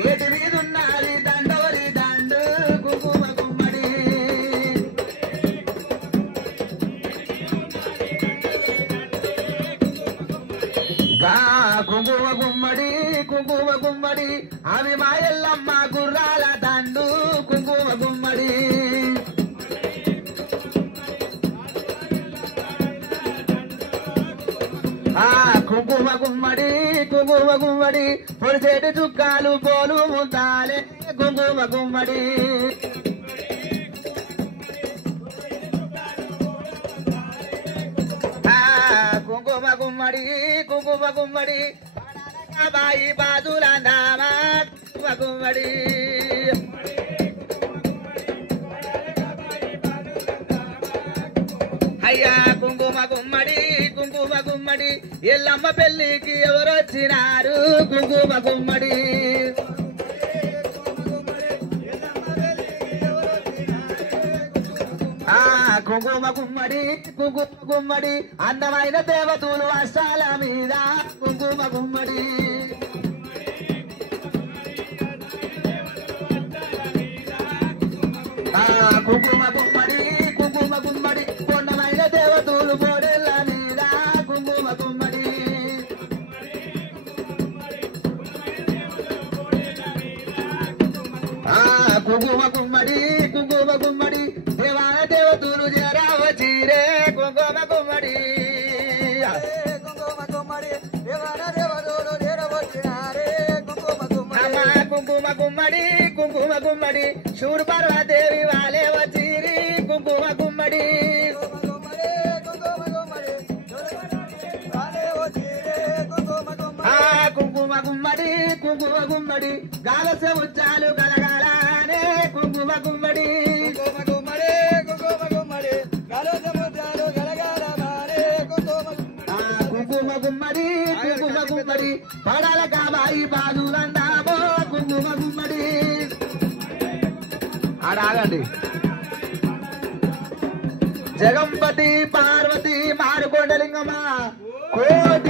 ఏటి మీదున్నది దండవరి దండు కుంకుమ గుమ్మడి కుంకుమ గుమ్మడి కుంకుమ గుమ్మడి అవి మా ఎల్లమ్మ గుర్రాల దండు కుంకుమ గుమ్మడి కుంకుమ గుమ్మడి కుంకుమ గుమ్మడి పొడిచేటి చుక్కాలు పోలు ముద్దాలే కుంకుమ గుమ్మడి కుంకుమ గుమ్మడి కుంకుమ గుమ్మడి బాయి బాదుల నామా కుంకుమ గుమ్మడి అయ్యా కుంకుమ గుమ్మడి కుంకుమ గుమ్మడి ఎల్లమ్మ పెళ్లికి ఎవరొచ్చినారు కుంకుమ గుమ్మడి కుంకుమ గుమ్మడి కుంకుమ గుమ్మడి అందమైన దేవతలు అష్టాల మీద కుంకుమ గుమ్మడి కుంకుమ గుమ్మడి కుంకుమ గుమ్మడి కొండమైన దేవతలు బోడెల్ల మీద కుంకుమ గుమ్మడి కుంకుమ గుమ్మడి కుంకుమ గుమ్మడి దేవాన దేవతలు జరావచీరే కుంకుమ గుమ్మడి కుంకుమ గుమ్మడి దేవాన దేవతలు జరవచ్చినారే కుంకుమ గుమ్మడి కుంకుమ గుమ్మడి కుంకుమ గుమ్మడి శూర్ పార్వదేవి వాళ్ళే వచ్చిరి కుంకుమ గుమ్మడి కుంకుమ గుమ్మడి కుంకుమ గుమ్మడి గాలసే ఉచ్చాలు గలగాలనే కుంకుమ గుమ్మడి కుంకుమ గుమ్మడి కుంకుమ గుమ్మడి గాలసే ఉచ్చాలు గలగాలనే కుంకుమ గుమ్మడి కుంకుమ గుమ్మడి పడాల కాబాయి బాదులందామో కుంకుమ గుమ్మడి ఆడాగండి జగంపతి పార్వతి మారుకొండలింగమ్మ కోటి